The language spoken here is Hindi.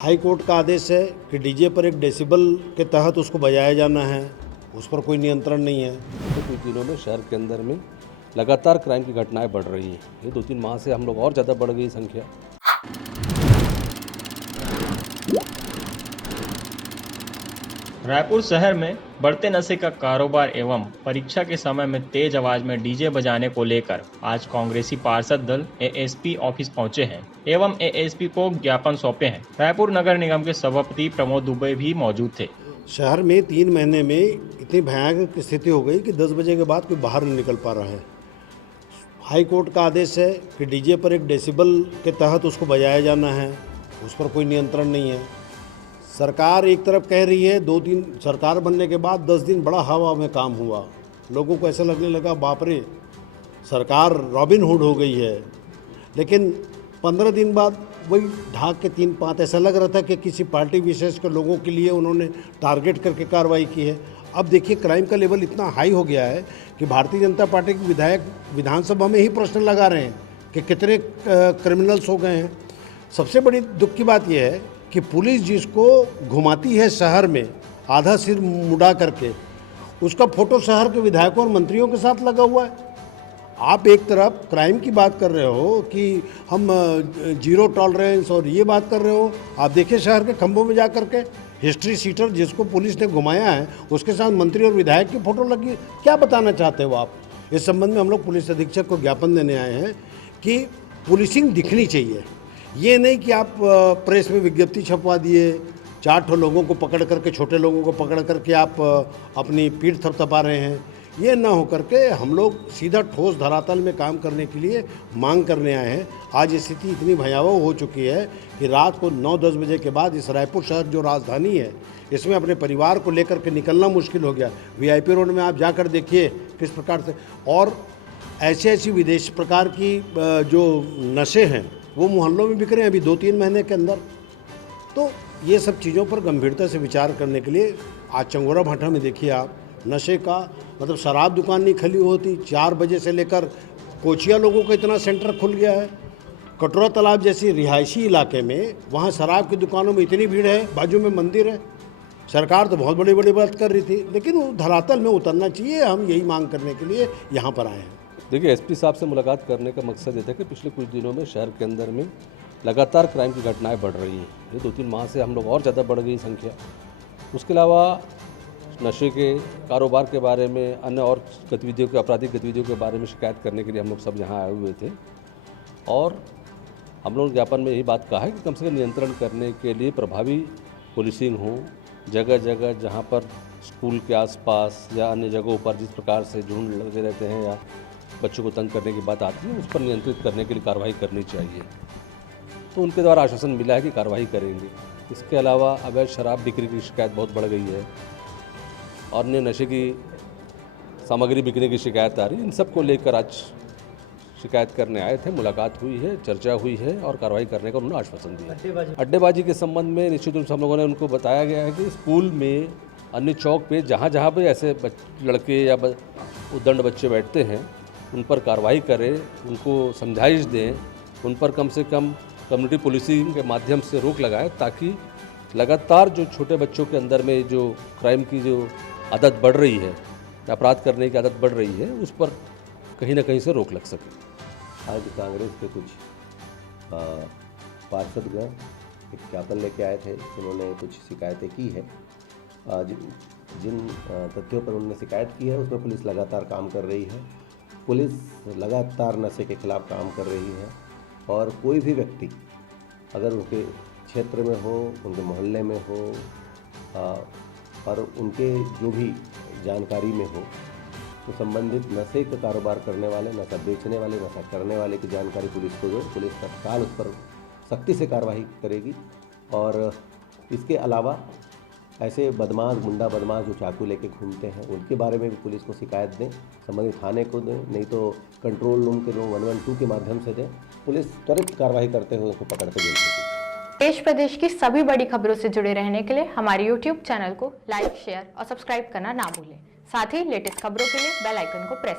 हाई कोर्ट का आदेश है कि डीजे पर एक डेसिबल के तहत उसको बजाया जाना है, उस पर कोई नियंत्रण नहीं है। तो कुछ दिनों में शहर के अंदर में लगातार क्राइम की घटनाएं बढ़ रही हैं। ये 2-3 माह से हम लोग और ज़्यादा बढ़ गई संख्या। रायपुर शहर में बढ़ते नशे का कारोबार एवं परीक्षा के समय में तेज आवाज में डीजे बजाने को लेकर आज कांग्रेसी पार्षद दल एएसपी ऑफिस पहुंचे हैं एवं एएसपी को ज्ञापन सौंपे हैं। रायपुर नगर निगम के सभापति प्रमोद दुबे भी मौजूद थे। शहर में 3 महीने में इतनी भयानक स्थिति हो गई कि 10 बजे के बाद कोई बाहर नहीं निकल पा रहा है। हाई कोर्ट का आदेश है कि डीजे पर एक डेसिबल के तहत उसको बजाया जाना है, उस पर कोई नियंत्रण नहीं है। सरकार एक तरफ कह रही है, 2 दिन सरकार बनने के बाद 10 दिन बड़ा हवा में काम हुआ, लोगों को ऐसा लगने लगा बाप रे सरकार रॉबिन हुड हो गई है। लेकिन 15 दिन बाद वही ढाक के 3-5 ऐसा लग रहा था कि किसी पार्टी विशेष के लोगों के लिए उन्होंने टारगेट करके कार्रवाई की है। अब देखिए क्राइम का लेवल इतना हाई हो गया है कि भारतीय जनता पार्टी के विधायक विधानसभा में ही प्रश्न लगा रहे हैं कि कितने क्रिमिनल्स हो गए हैं। सबसे बड़ी दुख की बात यह है कि पुलिस जिसको घुमाती है शहर में आधा सिर मुड़ा करके, उसका फोटो शहर के विधायकों और मंत्रियों के साथ लगा हुआ है। आप एक तरफ क्राइम की बात कर रहे हो कि हम जीरो टॉलरेंस और ये बात कर रहे हो, आप देखिए शहर के खंभों में जा कर के हिस्ट्री सीटर जिसको पुलिस ने घुमाया है उसके साथ मंत्री और विधायक की फ़ोटो लगी। क्या बताना चाहते हो आप? इस संबंध में हम लोग पुलिस अधीक्षक को ज्ञापन देने आए हैं कि पुलिसिंग दिखनी चाहिए। ये नहीं कि आप प्रेस में विज्ञप्ति छपवा दिए, 4 लोगों को पकड़ करके, छोटे लोगों को पकड़ करके आप अपनी पीठ थपथपा रहे हैं। ये ना हो करके हम लोग सीधा ठोस धरातल में काम करने के लिए मांग करने आए हैं। आज स्थिति इतनी भयावह हो चुकी है कि रात को 9-10 बजे के बाद इस रायपुर शहर जो राजधानी है इसमें अपने परिवार को लेकर के निकलना मुश्किल हो गया। वीआईपी रोड में आप जाकर देखिए किस प्रकार से, और ऐसी विदेश प्रकार की जो नशे हैं वो मोहल्लों में बिक रहे हैं अभी 2-3 महीने के अंदर। तो ये सब चीज़ों पर गंभीरता से विचार करने के लिए आज चंगोरा भाटा में देखिए आप, नशे का मतलब शराब दुकान नहीं खुली होती, 4 बजे से लेकर कोचिया लोगों का इतना सेंटर खुल गया है। कटोरा तालाब जैसी रिहायशी इलाके में वहाँ शराब की दुकानों में इतनी भीड़ है, बाजू में मंदिर है। सरकार तो बहुत बड़ी बड़ी बात कर रही थी, लेकिन वो धरातल में उतरना चाहिए। हम यही मांग करने के लिए यहाँ पर आए हैं। देखिए, एसपी साहब से मुलाकात करने का मकसद ये था कि पिछले कुछ दिनों में शहर के अंदर में लगातार क्राइम की घटनाएं बढ़ रही हैं। ये 2-3 माह से हम लोग और ज़्यादा बढ़ गई संख्या। उसके अलावा नशे के कारोबार के बारे में, अन्य और गतिविधियों के, आपराधिक गतिविधियों के बारे में शिकायत करने के लिए हम लोग सब यहाँ आए हुए थे। और हम लोग ज्ञापन में यही बात कहा है कि कम से कम नियंत्रण करने के लिए प्रभावी पुलिसिंग हो। जगह जगह जहाँ पर स्कूल के आसपास या अन्य जगहों पर जिस प्रकार से झुंड लगे रहते हैं या बच्चों को तंग करने की बात आती है, उस पर नियंत्रित करने के लिए कार्रवाई करनी चाहिए। तो उनके द्वारा आश्वासन मिला है कि कार्रवाई करेंगे। इसके अलावा अवैध शराब बिक्री की शिकायत बहुत बढ़ गई है और अन्य नशे की सामग्री बिकने की शिकायत आ रही है। इन सब को लेकर आज शिकायत करने आए थे, मुलाकात हुई है, चर्चा हुई है और कार्रवाई करने का उन्होंने आश्वासन दिया। अड्डेबाजी के संबंध में निश्चित रूप से हम लोगों ने उनको बताया गया है कि स्कूल में, अन्य चौक पे जहाँ जहाँ पे ऐसे लड़के या उद्दंड बच्चे बैठते हैं उन पर कार्रवाई करें, उनको समझाइश दें, उन पर कम से कम कम्युनिटी पुलिसिंग के माध्यम से रोक लगाएं, ताकि लगातार जो छोटे बच्चों के अंदर में जो क्राइम की जो आदत बढ़ रही है, अपराध करने की आदत बढ़ रही है, उस पर कहीं ना कहीं से रोक लग सके। आज कांग्रेस के कुछ पार्षदगण एक ज्ञापन लेके आए थे, उन्होंने कुछ शिकायतें की है। आज जिन तथ्यों पर उन्होंने शिकायत की है उसमें पुलिस लगातार काम कर रही है। पुलिस लगातार नशे के खिलाफ काम कर रही है और कोई भी व्यक्ति अगर उनके क्षेत्र में हो, उनके मोहल्ले में हो और उनके जो भी जानकारी में हो, तो संबंधित नशे का कारोबार करने वाले, नशा बेचने वाले, नशा करने वाले की जानकारी पुलिस को दो। पुलिस तत्काल उस पर सख्ती से कार्रवाई करेगी। और इसके अलावा ऐसे बदमाश, गुंडा बदमाश जो चाकू लेके घूमते हैं, उनके बारे में भी पुलिस को शिकायत दें, संबंधित थाने को दें, नहीं तो कंट्रोल रूम के 112 के माध्यम से दें। पुलिस त्वरित कार्रवाई करते हुए उनको पकड़ के जेल भेजेगी। देश प्रदेश की सभी बड़ी खबरों से जुड़े रहने के लिए हमारे YouTube चैनल को लाइक, शेयर और सब्सक्राइब करना ना भूलें। साथ ही लेटेस्ट खबरों के लिए बेल आइकन को प्रेस